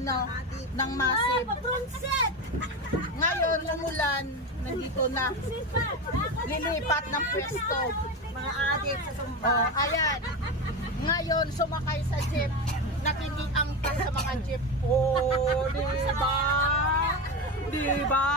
ng massive. Ngayon, umulan, nandito na. Lilipat ng pwesto. Mga adik sa sumba. Ayan. Ngayon, sumakay sa jeep. Nakiniang pa sa mga jeep. Oh, diba? Diba?